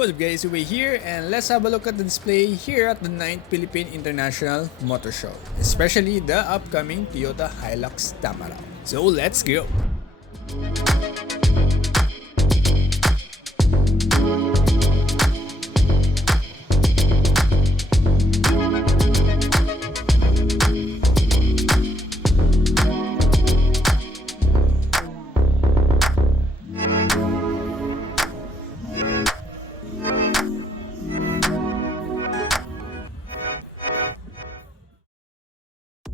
What's up guys, we're here and let's have a look at the display here at the 9th Philippine International Motor Show, especially the upcoming Toyota HILUX Tamaraw. So let's go!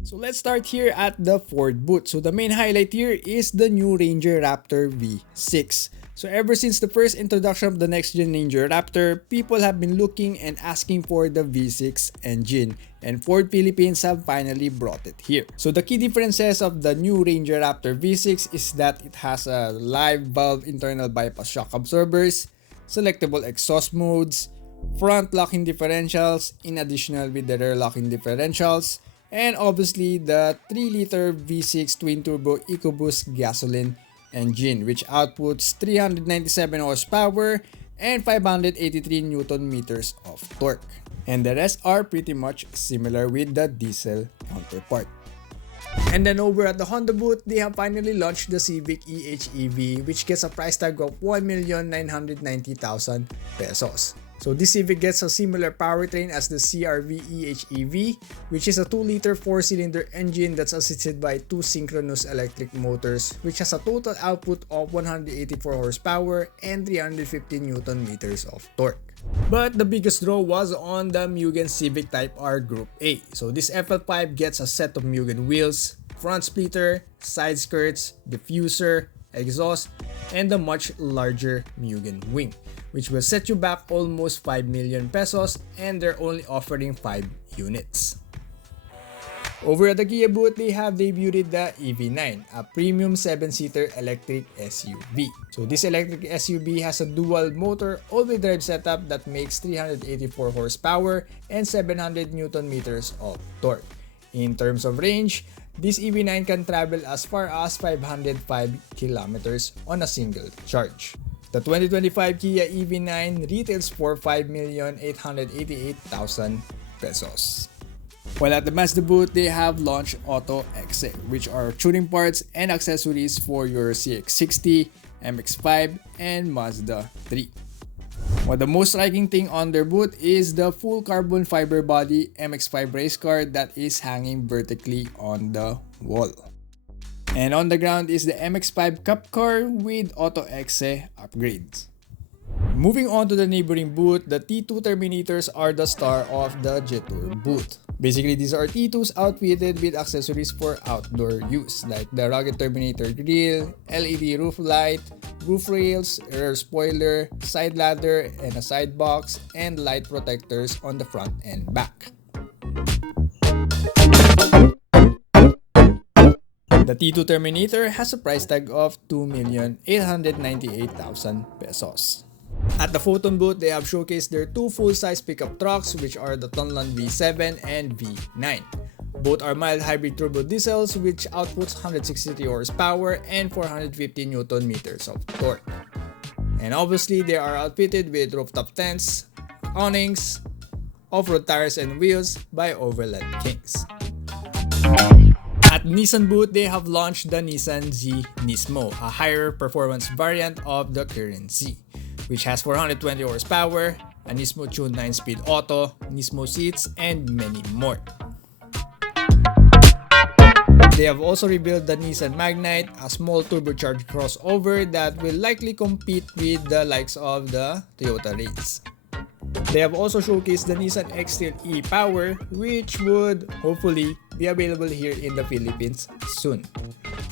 So let's start here at the Ford booth. So the main highlight here is the new Ranger Raptor V6. So ever since the first introduction of the next gen Ranger Raptor, people have been looking and asking for the V6 engine, and Ford Philippines have finally brought it here. So the key differences of the new Ranger Raptor V6 is that it has a live valve internal bypass shock absorbers, selectable exhaust modes, front locking differentials in addition with the rear locking differentials, and obviously the 3-liter V6 twin-turbo EcoBoost gasoline engine, which outputs 397 horsepower and 583 Newton meters of torque. And the rest are pretty much similar with the diesel counterpart. And then over at the Honda booth, they have finally launched the Civic EHEV, which gets a price tag of 1,990,000 pesos. So this Civic gets a similar powertrain as the CR-V EHEV, which is a 2-liter 4-cylinder engine that's assisted by 2 synchronous electric motors, which has a total output of 184 horsepower and 350 Newton meters of torque. But the biggest draw was on the Mugen Civic Type R Group A. So this FL5 gets a set of Mugen wheels, front splitter, side skirts, diffuser, exhaust, and a much larger Mugen wing, which will set you back almost 5 million pesos, and they're only offering 5 units. Over at the Kia booth, they have debuted the EV9, a premium 7-seater electric SUV. So this electric SUV has a dual motor all-wheel drive setup that makes 384 horsepower and 700 Newton meters of torque. In terms of range, this EV9 can travel as far as 505 kilometers on a single charge. The 2025 Kia EV9 retails for 5,888,000 pesos. While at the Mazda booth, they have launched Auto Exe, which are tuning parts and accessories for your CX-60, MX-5, and Mazda 3. Well, the most striking thing on their booth is the full carbon fiber body MX-5 race car that is hanging vertically on the wall. And on the ground is the MX-5 Cup car with Auto Exe upgrades. Moving on to the neighboring booth, the T2 Terminators are the star of the Jetour booth. Basically, these are T2s outfitted with accessories for outdoor use, like the rugged Terminator grille, LED roof light, roof rails, rear spoiler, side ladder, and a side box, and light protectors on the front and back. The T2 Terminator has a price tag of 2,898,000 pesos. At the Foton booth, they have showcased their 2 full-size pickup trucks, which are the Tonlan V7 and V9. Both are mild hybrid turbo diesels, which outputs 163 horsepower and 450 Newton meters of torque. And obviously, they are outfitted with rooftop tents, awnings, off-road tires and wheels by Overland Kings. At Nissan booth, they have launched the Nissan Z Nismo, a higher performance variant of the current Z, which has 420 horsepower, a Nismo tuned 9-speed auto, Nismo seats, and many more. They have also revealed the Nissan Magnite, a small turbocharged crossover that will likely compete with the likes of the Toyota Race. They have also showcased the Nissan X-Trail e-Power, which would hopefully be available here in the Philippines soon.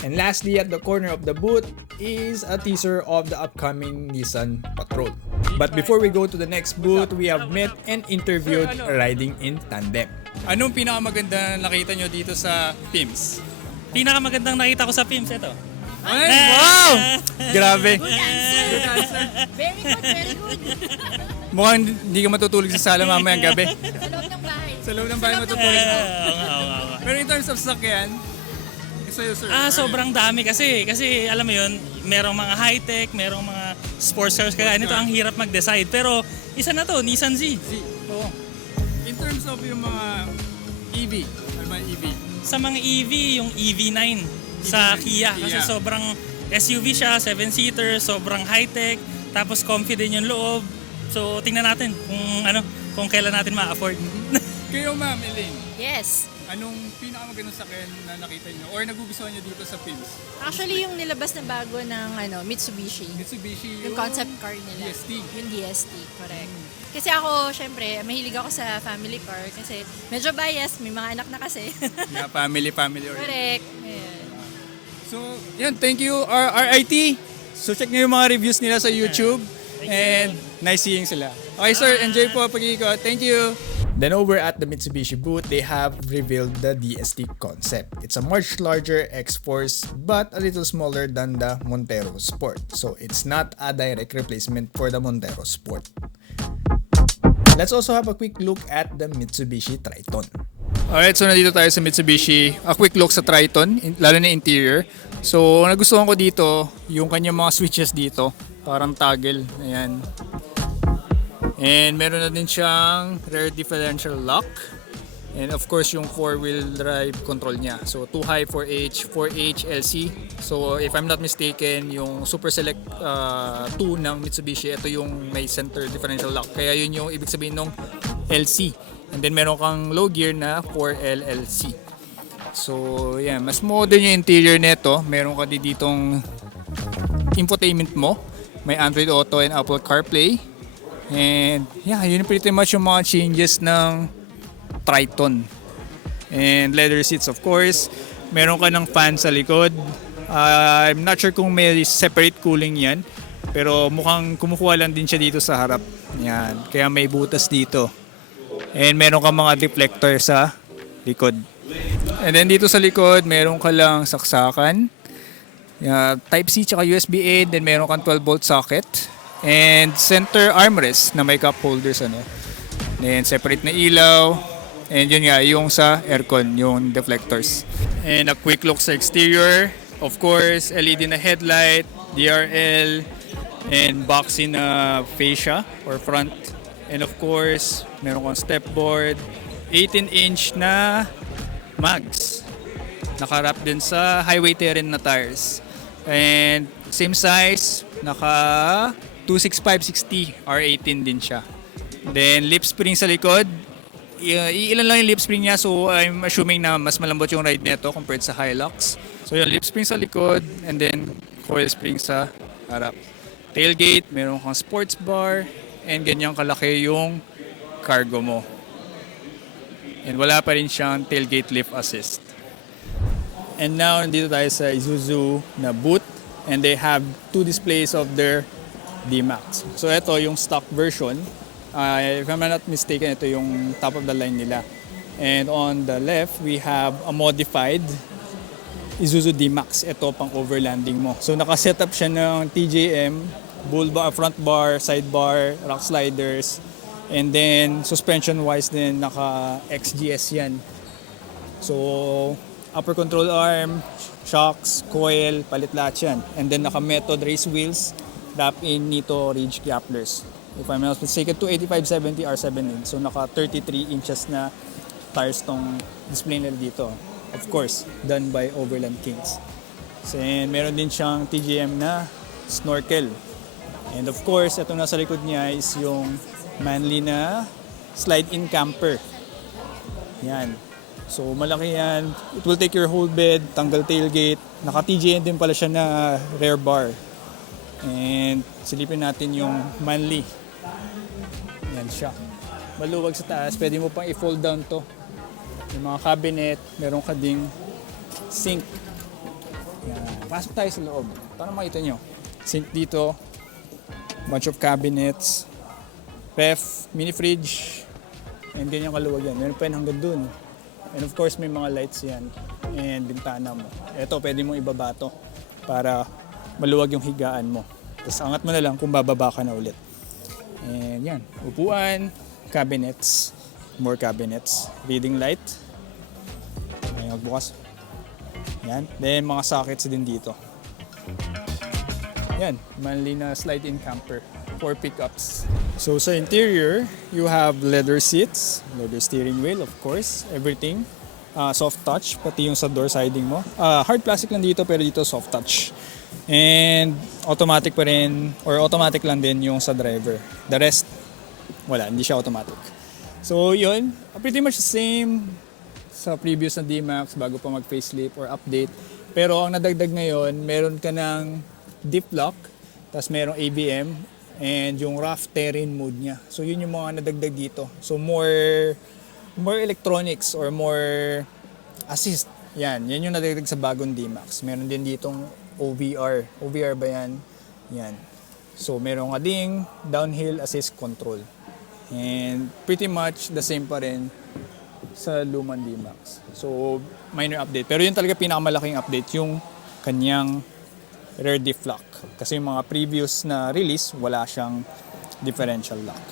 And lastly, at the corner of the booth is a teaser of the upcoming Nissan Patrol. But before we go to the next booth, we have met and interviewed riding in tandem. Anong pinakamaganda nakita nyo dito sa PIMS? Pinakamagandang nakita ko sa PIMS ito. Ay, wow! Grabe. Good answer. Very good, very good. Mukhang hindi ka matutulog sa sala mamayang gabi. Sa loob ng bahay. Sa loob ng bahay matutulog. Oo nga. Pero in terms of sakyan, sa'yo, sir? Sobrang dami kasi alam mo yun, merong mga high-tech, merong mga sports cars kaya nito ang hirap mag-decide. Pero isa na to, Nissan Z. Oo. In terms of yung mga EV, ano ba EV? Sa mga EV, yung EV9 sa Kia. Kasi Kia. sobrang SUV siya, 7-seater, sobrang high-tech, tapos comfy din yung loob. So tingnan natin kung kailan natin ma-afford. Kayo ma'am, Elaine, Yes. anong pinakamagandang sakyan na nakita niyo or nagugustuhan niyo dito sa PIMS? Actually, yung nilabas na bago ng Mitsubishi. Mitsubishi, Yung concept car nila. DST. Yung DST, correct. Kasi ako, syempre, mahilig ako sa family car kasi medyo biased, may mga anak na kasi. Yeah, family oriented. Correct. Ayan. So, yun, thank you RIT. So, check nyo yung mga reviews nila sa YouTube. And nice seeing sila. Okay sir, enjoy po pag-ikot. Thank you. Then over at the Mitsubishi booth, they have revealed the DST concept. It's a much larger X-Force but a little smaller than the Montero Sport. So it's not a direct replacement for the Montero Sport. Let's also have a quick look at the Mitsubishi Triton. Alright, so nandito tayo sa Mitsubishi. A quick look sa Triton, lalo na interior. So, nagustuhan ko dito, yung kanyang mga switches dito. Parang toggle. Ayan. And meron na din siyang rear differential lock. And of course, yung 4-wheel drive control niya. So, 2 high, 4H, 4H LC. So, if I'm not mistaken, yung Super Select 2 ng Mitsubishi, ito yung may center differential lock. Kaya yun yung ibig sabihin ng LC. And then meron kang low gear na 4LLC. So, yeah, mas modern yung interior nito. Meron ka ditong infotainment mo. May Android Auto and Apple CarPlay. And yeah, yun pretty much yung mga changes ng Triton. And leather seats of course. Meron ka ng fan sa likod. I'm not sure kung may separate cooling yan. Pero mukhang kumukuha lang din siya dito sa harap. Yan. Kaya may butas dito. And meron ka mga deflector sa likod. And then dito sa likod, meron ka lang saksakan. Type-C tsaka USB-A. Then meron kang 12-volt socket. And center armrest na may cup holders. Then separate na ilaw. And yun nga, yung sa aircon, yung deflectors. And a quick look sa exterior. Of course, LED na headlight, DRL, and boxy na fascia or front. And of course, meron kang stepboard, 18-inch na mags. Nakarap din sa highway terrain na tires. And same size, naka 265/60 R18 din siya. Then lip spring sa likod. Ilan lang yung lip spring niya, so I'm assuming na mas malambot yung ride nito compared sa HILUX. So yung lip spring sa likod and then coil spring sa harap. Tailgate, meron kang sports bar and ganyan kalaki yung cargo mo. And wala pa rin siyang tailgate lift assist. And now nandito tayo sa Isuzu na booth and they have 2 displays of their D-Max. So ito yung stock version. If I'm not mistaken, ito yung top of the line nila. And on the left, we have a modified Isuzu D-Max. Ito pang overlanding mo. So nakaset up siya ng TJM, bull bar, front bar, side bar, rock sliders. And then suspension wise din naka XGS yan. So upper control arm, shocks, coil, palit lahat yan. And then naka method race wheels. Wrap in Nito Ridge Grapplers. If I'm not mistaken, 285/70 R7 So naka 33 inches na tires tong display nila dito. Of course, done by Overland Kings. So, and meron din siyang TGM na snorkel. And of course, ito nasa likod niya is yung manly na slide-in camper. Yan. So malaki yan. It will take your whole bed, tanggal tailgate. Naka TGM din pala siya na rear bar. And silipin natin yung manly. Yan siya. Maluwag sa taas. Pwede mo pang i-fold down to. Yung mga cabinet. Meron ka ding sink. Yan. Pasok tayo sa loob. Para makita nyo. Sink dito. Bunch of cabinets. Ref. Mini fridge. And ganyan kaluwag yan. Meron pa yun hanggang dun. And of course may mga lights yan. And bintana mo. Ito pwede mong ibaba to. Para maluwag yung higaan mo. Tapos angat mo na lang kung bababa ka na ulit. And yan, upuan, cabinets, more cabinets, reading light. Ayan, magbukas. Yan, then mga sockets din dito. Yan, manly na slide-in camper for pickups. So sa interior, you have leather seats, leather steering wheel of course, everything. Soft touch, pati yung sa door siding mo. Hard plastic lang dito pero dito soft touch. And automatic pa rin, or automatic lang din yung sa driver. The rest, wala, hindi siya automatic. So yun, pretty much the same sa previous na D-Max bago pa mag-facelift or update. Pero ang nadagdag ngayon, meron ka ng deep lock, tapos merong ABM, and yung rough terrain mode niya. So yun yung mga nadagdag dito. So more electronics or more assist. Yan yung nadagdag sa bagong D-Max. Meron din ditong OVR. OVR ba yan? Yan. So meron ka ding downhill assist control. And pretty much the same pa rin sa lumang D-Max. So minor update. Pero yun talaga pinakamalaking update, yung kanyang rear diff lock. Kasi yung mga previous na release, wala siyang differential lock.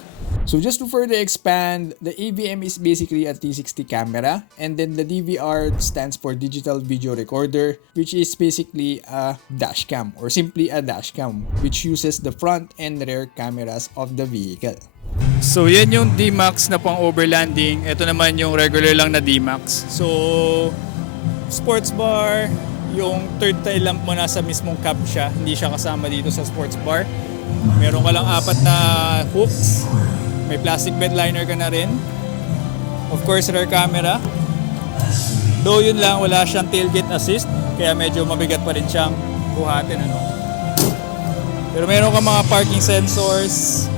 So just to further expand, the AVM is basically a 360 camera, and then the DVR stands for digital video recorder, which is basically a dash cam or simply a dash cam, which uses the front and rear cameras of the vehicle. So yan yung D-Max na pang overlanding. Ito naman yung regular lang na D-Max. So sports bar, yung third tail lamp mo nasa mismong cab siya, hindi siya kasama dito sa sports bar. Meron ka lang 4 na hooks. May plastic bed liner ka na rin. Of course, rear camera. Though yun lang, wala siyang tailgate assist, kaya medyo mabigat pa rin siyang buhatin, ano. Pero meron ka mga parking sensors.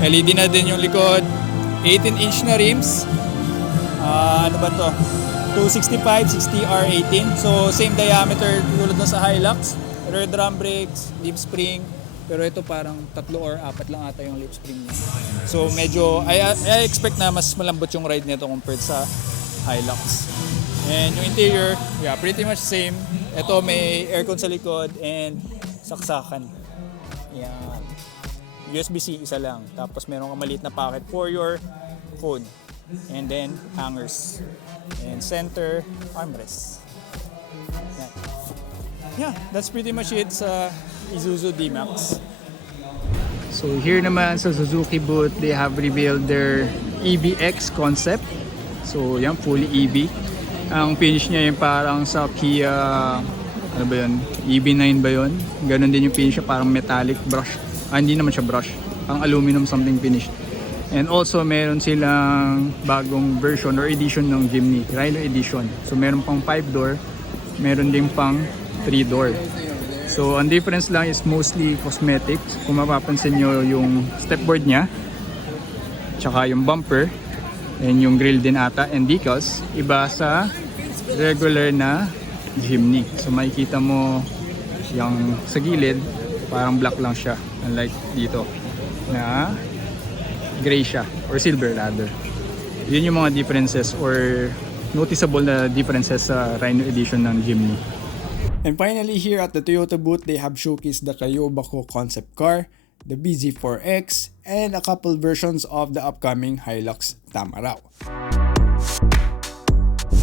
LED na din yung likod. 18-inch na rims. Ano ba to? 265, 60R18. So same diameter tulad na sa HILUX. Rear drum brakes, lip spring. Pero ito parang 3 or 4 lang ata yung lip spring niya. So medyo, I expect na mas malambot yung ride nito compared sa HILUX. And yung interior, yeah, pretty much same. Ito may aircon sa likod and saksakan. Yan. USB-C isa lang. Tapos meron kang maliit na pocket for your phone. And then hangers. And center armrest. Yan. Yeah, that's pretty much it sa Isuzu D-Max. So here naman sa Suzuki booth, they have revealed their EVX concept. So yan, fully EV. Ang finish niya yung parang sa Kia, ano ba yun? EV9 ba yun? Ganon din yung finish niya, parang metallic brush. Hindi naman siya brush, parang aluminum something finish. And also meron silang bagong version or edition ng Jimny, Rhino Edition. So meron pang 5-door, meron din pang 3-door. So ang difference lang is mostly cosmetics. Kung mapapansin nyo yung stepboard niya, tsaka yung bumper, and yung grill din ata, and decals, iba sa regular na Jimny. So makikita mo yung sa gilid, parang black lang siya, unlike dito na gray siya, or silver rather. Yun yung mga differences or noticeable na differences sa Rhino Edition ng Jimny. And finally, here at the Toyota booth, they have showcased the Kayobako concept car, the BZ4X, and a couple versions of the upcoming HILUX Tamaraw.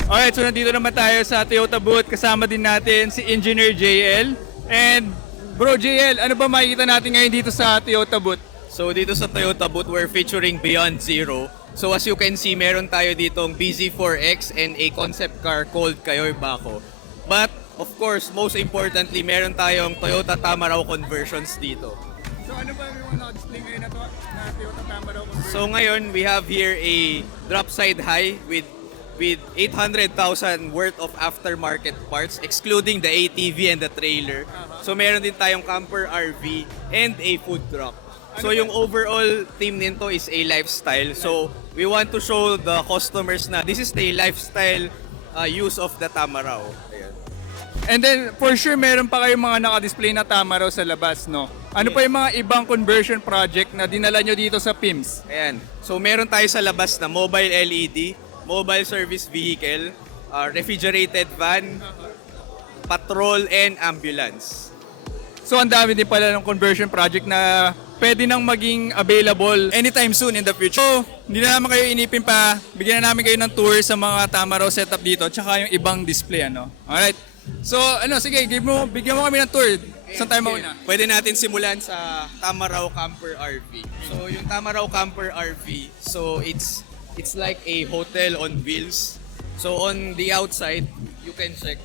Alright, so nandito naman tayo sa Toyota booth. Kasama din natin si Engineer JL. And Bro JL, ano ba makikita natin ngayon dito sa Toyota booth? So dito sa Toyota booth, we're featuring Beyond Zero. So as you can see, meron tayo ditong BZ4X and a concept car called Kayobako. But of course, most importantly, meron tayong Toyota Tamaraw conversions dito. So ano ba yung na-display ngayon na Toyota Tamaraw conversion? So ngayon, we have here a drop side high with 800,000 worth of aftermarket parts, excluding the ATV and the trailer. So meron din tayong camper RV and a food truck. So yung overall theme nito is a lifestyle. So we want to show the customers na this is the lifestyle use of the Tamaraw. Ayan. And then for sure meron pa kayong mga naka-display na Tamaraw sa labas, no? Ano pa yung mga ibang conversion project na dinala nyo dito sa PIMS? Ayan. So meron tayo sa labas na mobile LED, mobile service vehicle, refrigerated van, patrol, and ambulance. So ang dami din pala ng conversion project na pwede nang maging available anytime soon in the future. So, hindi na naman kayo inipin pa. Bigyan na namin kayo ng tour sa mga Tamaraw setup dito tsaka yung ibang display, ano? Alright. So, sige, bigyan mo kami ng tour. Saan tayo mauna? Pwede natin simulan sa Tamaraw Camper RV. So yung Tamaraw Camper RV, so it's like a hotel on wheels. So on the outside, you can check.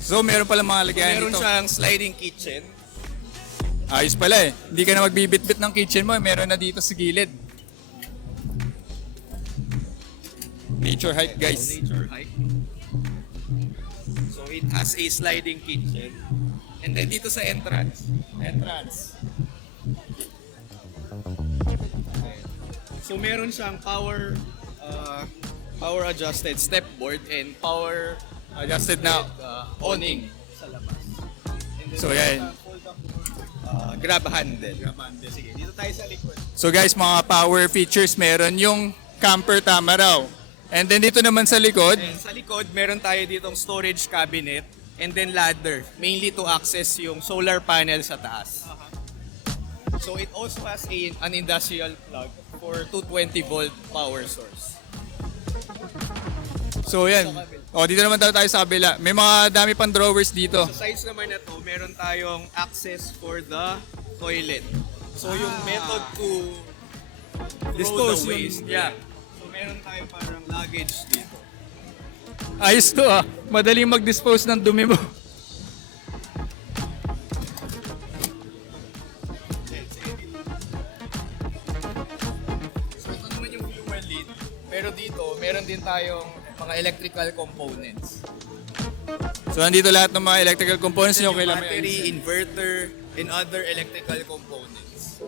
So meron pala mga So, lagayan meron dito. siyang sliding kitchen. Ayos pala eh. Hindi ka na magbibitbit ng kitchen mo. Meron na dito sa gilid. Nature hike guys. Nature hike. So it has a sliding kitchen. And then dito sa entrance. So meron siyang power adjusted step board and power Adjusted na. awning sa labas. And then So yan. grab handle. Sige, dito tayo sa likod. So guys, mga power features meron yung camper Tamaraw. And then dito naman sa likod, And sa likod, meron tayo ditong storage cabinet and then ladder, mainly to access yung solar panel sa taas. So it also has an industrial plug for 220 volt power source. so yan. O, dito naman tayo sa kabila. May mga dami pang drawers dito. Sa sides naman na to, meron tayong access for the toilet. So yung method to Dispose throw the yung- waste. Yeah. So meron tayong parang luggage dito. Ayos to ah. Madaling mag-dispose ng dumi mo. So ito naman yung fuel lid. Pero dito, meron din tayong mga electrical components. So andito lahat ng mga electrical components nyo. Yung Kailangan battery, inverter, and other electrical components.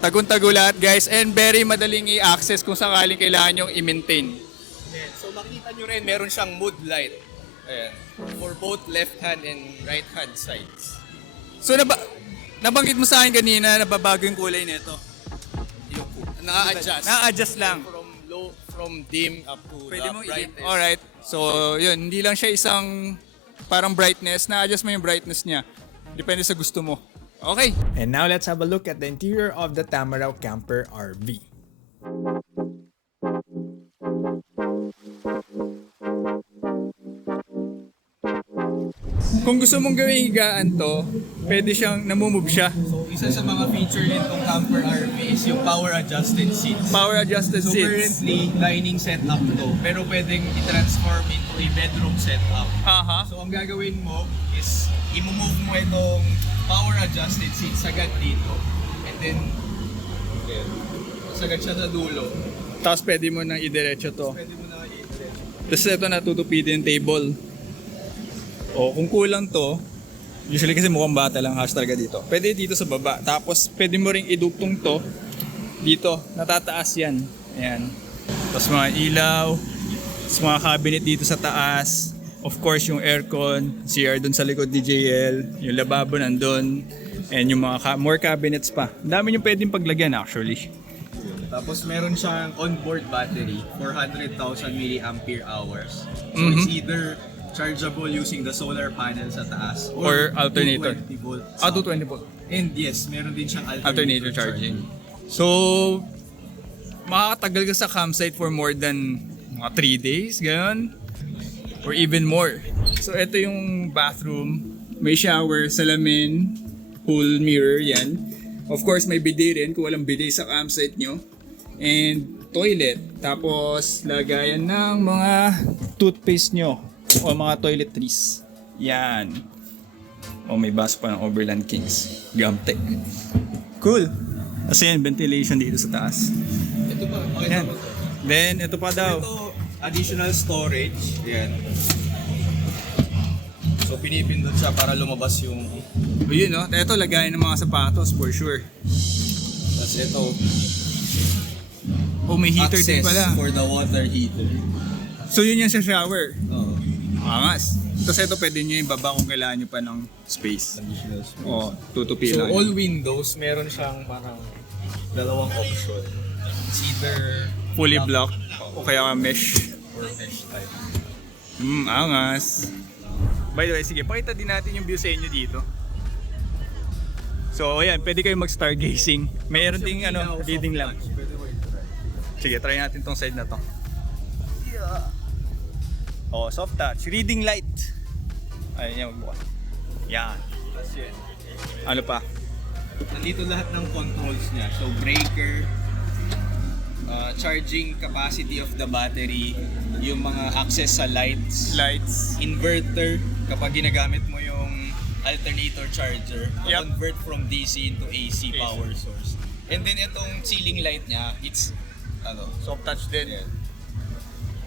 Tagun-tago lahat guys. And very madaling i-access kung sakaling kailangan nyo i-maintain. Ayan. So makita nyo rin, meron siyang mood light. Ayan. For both left hand and right hand sides. So nabanggit mo sa akin kanina na babago yung kulay nito. Na-adjust. Na-adjust lang. From dim up to Pwede the mo brightest. Alright. So yun, hindi lang siya isang parang brightness. Na-adjust mo yung brightness niya. Depende sa gusto mo. Okay. And now let's have a look at the interior of the Tamaraw Camper RV. Kung gusto mong gawing higaan to, pwede siyang namumove siya. So isa sa mga feature nitong camper RV is yung power adjusted seats. Power adjusted So seats. currently, dining setup to. Pero pwedeng i-transform into a bedroom setup. Aha. So ang gagawin mo is i-move mo itong power adjusted seat sagad dito. And then, okay, sagad siya sa dulo. Tapos pwede mo nang idiretso to. Pwede mo na i-diretso. Tapos ito natutupidin yung table. O kung kulang to, usually kasi mukhang bata lang hash talaga dito. Pwede dito sa baba. Tapos pwede mo ring idugtong to dito. Natataas yan. Ayan. Tapos mga ilaw. Tapos mga cabinet dito sa taas. Of course yung aircon. CR dun sa likod ni JL. Yung lababo nandun. And yung mga more cabinets pa. Ang dami yung pwedeng paglagyan actually. Tapos meron siyang onboard battery, 400,000 mAh. So Mhm. it's either chargeable using the solar panel sa taas Or alternator. 220 volt. 220 volt. And yes, meron din siyang Alternator charging. So, makakatagal ka sa campsite for more than mga 3 days, gano'n. Or even more. So, ito yung bathroom. May shower, salamin, pool mirror, yan. Of course, may bidet rin kung walang bidet sa campsite nyo. And toilet. Tapos, lagayan ng mga toothpaste nyo. O mga toiletries. Yan. O may baso pa ng Overland Kings. Gamtech. Cool. Kasi yan, ventilation dito sa taas. Ito pa, pakita Yan. mo to. Then, ito pa daw. Ito, additional storage. Yan. So pinipindot siya para lumabas yung... O yun, no? Ito, lagayan ng mga sapatos for sure. Tapos ito, O may heater din access pala. for the water heater. So yun yan sa shower. Oo. Angas. Tapos ito pwede nyo yung baba kung kailangan nyo pa ng space. Additional space. O, tutupi So lang. all windows, meron siyang parang dalawang option. It's either Fully blocked o kaya mesh. or mesh type. Angas. By the way, sige, pakita din natin yung view sa inyo dito. So, ayan, pwede kayo mag-stargazing. Mayroon ding reading lamp. Pwede mo i-try. Sige, try natin tong side na to. Oh, soft touch. Reading light. Ayun yan, magbukas. Yan. Tapos yan. Ano pa? Nandito lahat ng controls niya. So breaker, charging capacity of the battery, yung mga access sa lights, inverter kapag ginagamit mo yung alternator charger, Yep. convert from DC into AC power source. And then itong ceiling light niya, it's Soft touch din. yan,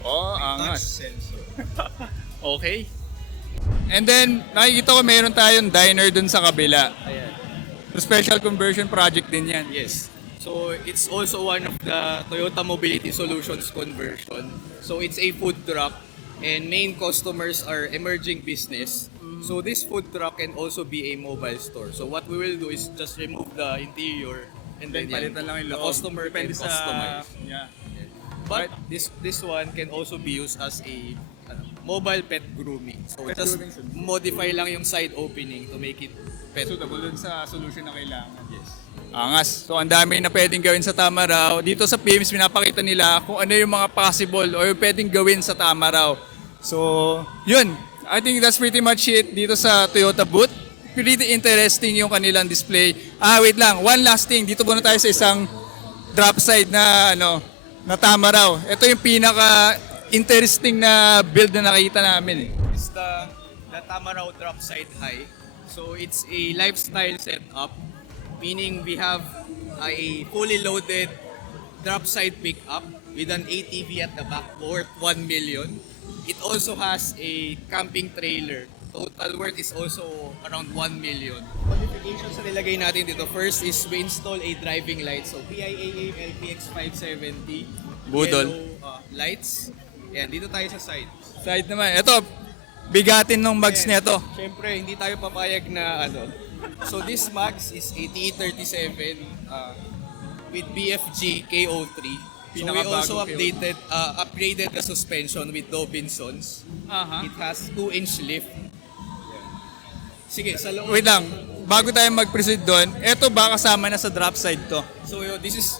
Oh, touch angas. sensor. Okay. And then, nakikita ko meron tayong diner dun sa kabila. Ayan. Special conversion project din yan. Yes. So it's also one of the Toyota Mobility Solutions conversion. So it's a food truck and main customers are emerging business. So this food truck can also be a mobile store. So what we will do is just remove the interior and then Palitan lang yung the loob. customer can Depende sa... customize. Yeah. But this one can also be used as a mobile pet grooming. So Pet just grooming solution. modify lang yung side opening to make it pet. Suitable dun sa solution na kailangan. Yes. Angas. So, ang dami na pwedeng gawin sa Tamaraw. Dito sa PIMS, pinapakita nila kung ano yung mga possible o yung pwedeng gawin sa Tamaraw. So, yun. I think that's pretty much it dito sa Toyota booth. Pretty interesting yung kanilang display. Wait lang. One last thing. Dito muna tayo sa isang drop side na na Tamaraw. Ito yung pinaka interesting na build na nakita namin. It's the Tamaraw drop side high. So it's a lifestyle setup, meaning we have a fully loaded drop side pickup with an ATV at the back worth 1 million. It also has a camping trailer. Total worth is also around 1 million. Modifications na nilagay natin dito. First is we install a driving light. So PIAA LPX 570 Budol. yellow lights. Ayan, dito tayo sa side. Side naman. Ito, bigatin ng mags nito. Siyempre, hindi tayo papayag na So this max is a TE37 with BFG KO3. So we also Pinakabagong upgraded the suspension with Robinsons. It has 2-inch lift. Sige, sa loob. Wait lang. Bago tayo mag-proceed doon, ito ba kasama na sa drop side to? So this is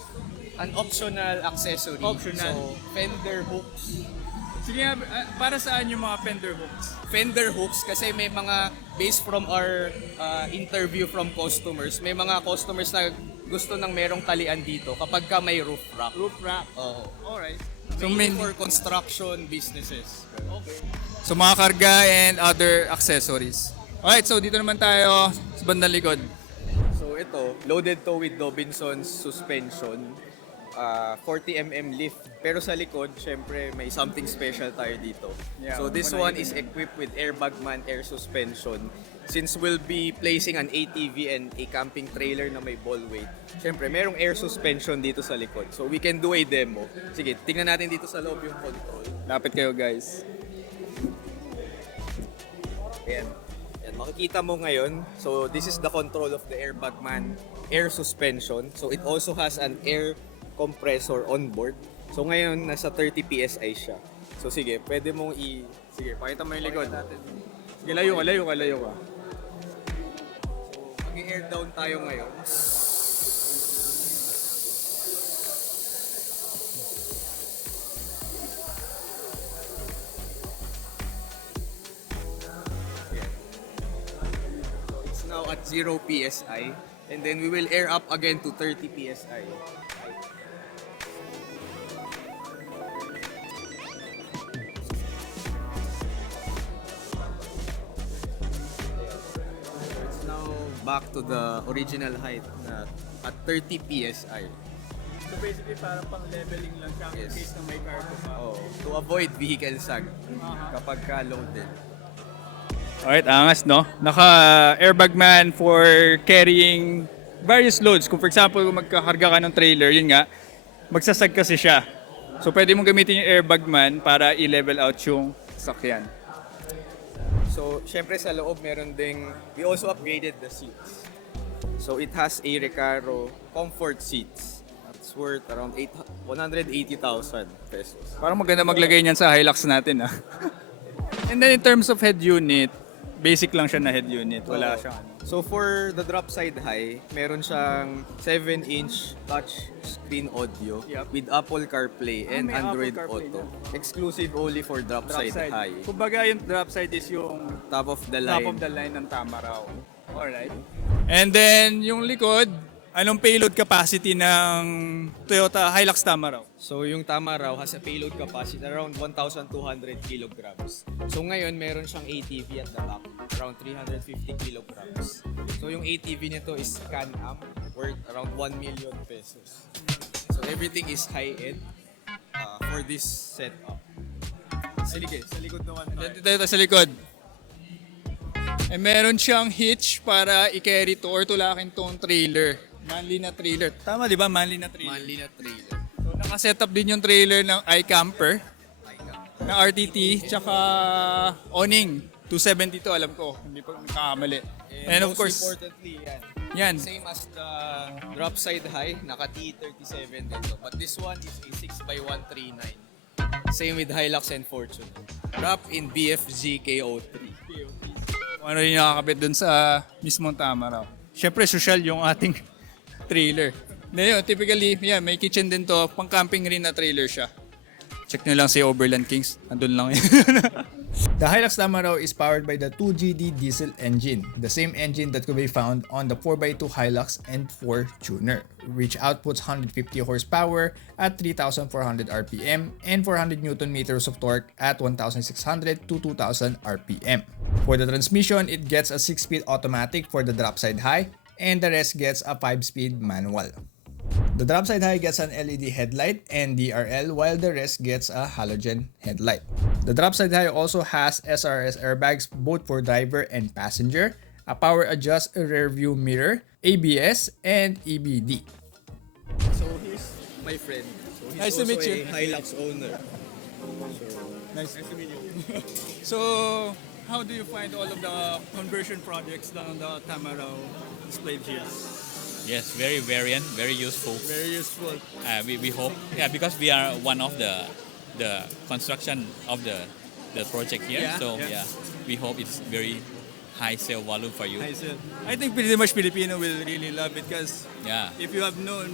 an optional accessory. Optional. So fender hooks. Sige nga, para saan yung mga fender hooks? Fender hooks kasi may mga based from our interview from customers, may mga customers na gusto ng merong talian dito kapag ka may roof rack. Roof rack. Oo. Alright. So So, main, for construction businesses. Okay. so mga karga and other accessories. Alright, so dito naman tayo sa bandang likod. So ito, loaded to with Robinson's suspension, 40mm lift. Pero sa likod, syempre may something special tayo dito. Yeah, So this one is equipped with airbag man air suspension. Since we'll be placing an ATV and a camping trailer na may ball weight, syempre merong air suspension dito sa likod. So we can do a demo. Sige, tingnan natin dito sa loob yung control. Lapit kayo guys. Ayan. Ayan, makikita mo ngayon. So this is the control of the airbag man air suspension. So it also has an air compressor on board. So ngayon nasa 30 PSI siya. So sige, pwede mong sige, pakita mo yung likod. Sige, layo ka. So mag-air down tayo ngayon. It's now at 0 PSI and then we will air up again to 30 PSI. So it's now back to the original height na at 30 PSI. So basically parang pang leveling lang siya Yes. in case na may cargo pa. Oh, to avoid vehicle sag kapag ka loaded. Alright, angas no? Naka-airbag man for carrying various loads. Kung for example, kung magkakarga ka ng trailer, yun nga, magsasag kasi siya. So pwede mong gamitin yung airbag man para i-level out yung sakyan. So, syempre sa loob meron ding, we also upgraded the seats. So, it has a Recaro comfort seats. That's worth around 180,000 pesos. Parang maganda maglagay niyan sa HILUX natin ah. And then in terms of head unit, basic lang siya na head unit. Wala Oo. siyang ano. So for the drop side high, meron siyang 7-inch touch screen audio Yep. with Apple CarPlay and may Apple Android CarPlay Auto. Exclusive only for drop side high. Kumbaga yung drop side is yung Top of the top line. of the line ng Tamaraw. Alright. And then, yung likod, anong payload capacity ng Toyota Hilux Tamaraw? So yung Tamaraw has a payload capacity around 1,200 kilograms. So ngayon meron siyang ATV at the back, around 350 kilograms. So yung ATV nito is Can-Am, worth around 1 million pesos. So everything is high-end for this setup. Sige, sa likod naman. Dito sa likod. Eh, meron siyang hitch para i-carry to or tulakin tong trailer. Manly na trailer. Tama, di ba? Manly na trailer. Manly na trailer. So, nakasetup din yung trailer ng iCamper, ng RTT, tsaka AWNING. 272, alam ko. Hindi pa nakakamali. And of most course, importantly, yan. same as the drop side high, naka T37 dito. But this one is a 6x139. Same with Hilux and Fortune. Wrap in BFG KO3. Ano yung nakakabit dun sa mismong Tamaraw. Siyempre, social yung ating trailer. Ngayon, typically, yan, may kitchen din to. Pang-camping rin na trailer siya. Check nyo lang si Overland Kings. Andun lang yun. The Hilux Tamaraw is powered by the 2GD diesel engine, the same engine that could be found on the 4x2 Hilux and 4 Tuner, which outputs 150 horsepower at 3,400 RPM and 400 Nm of torque at 1,600 to 2,000 RPM. For the transmission, it gets a 6-speed automatic for the drop side high, and the rest gets a 5-speed manual. The drop side high gets an LED headlight and DRL, while the rest gets a halogen headlight. The drop side high also has SRS airbags both for driver and passenger, a power adjust rear view mirror, ABS, and EBD. So he's my friend. So he's Nice to also meet you. a Hilux owner. Nice to meet you. So, how do you find all of the conversion projects on the Tamaraw displayed here? Yes, very variant, very useful. Very useful. We hope, because we are one of the construction of the project here. Yeah, So yeah. we hope it's very high sale volume for you. I think pretty much Filipino will really love it because Yeah. if you have known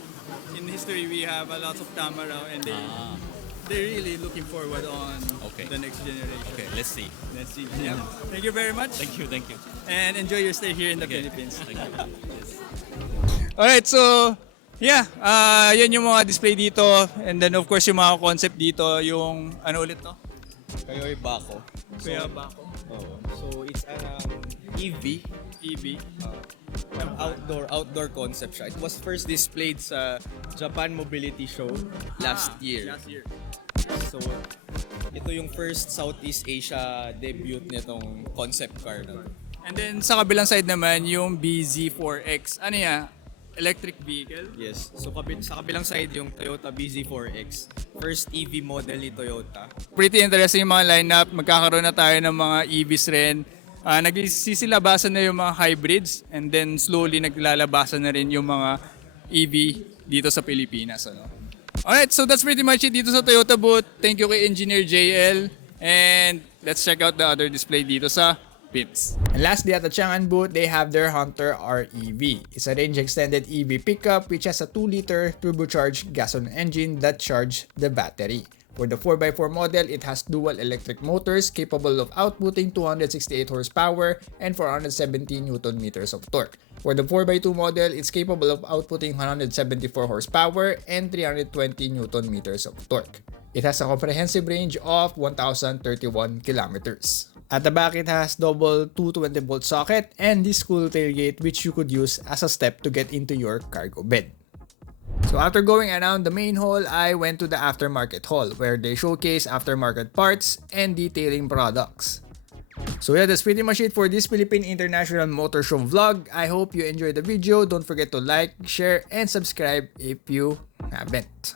in history, we have a lot of Tamaraw and they're really looking forward on Okay. the next generation. Okay, let's see. Let's see. Yeah. Thank you very much. Thank you. And enjoy your stay here in the Okay. Philippines. Thank you. Alright, so yeah, yan yung mga display dito. And then of course yung mga concept dito, yung ano ulit to? Kayo'y Bako. Kaya ba ako? So it's an EV, EV. outdoor concept siya. It was first displayed sa Japan Mobility Show last year. Last year. So ito yung first Southeast Asia debut nitong concept car na. And then sa kabilang side naman, yung BZ4X. Ano yan? Electric vehicle? Yes. So sa kabilang side yung Toyota BZ4X. First EV model ni Toyota. Pretty interesting yung mga lineup. Magkakaroon na tayo ng mga EVs rin. Nagsisilabasan na yung mga hybrids and then slowly naglalabasan na rin yung mga EV dito sa Pilipinas. Ano? Alright, so that's pretty much it dito sa Toyota booth. Thank you kay Engineer JL. And let's check out the other display dito sa PIMS. And lastly, at the Changan booth, they have their Hunter REV. It's a range-extended EV pickup which has a 2-liter turbocharged gasoline engine that charges the battery. For the 4x4 model, it has dual electric motors capable of outputting 268 horsepower and 417 Nm of torque. For the 4x2 model, it's capable of outputting 174 horsepower and 320 Nm of torque. It has a comprehensive range of 1,031 kilometers. At the back, it has double 220-volt socket and this cool tailgate which you could use as a step to get into your cargo bed. So after going around the main hall, I went to the aftermarket hall where they showcase aftermarket parts and detailing products. So yeah, that's pretty much it for this Philippine International Motor Show vlog. I hope you enjoyed the video. Don't forget to like, share, and subscribe if you haven't.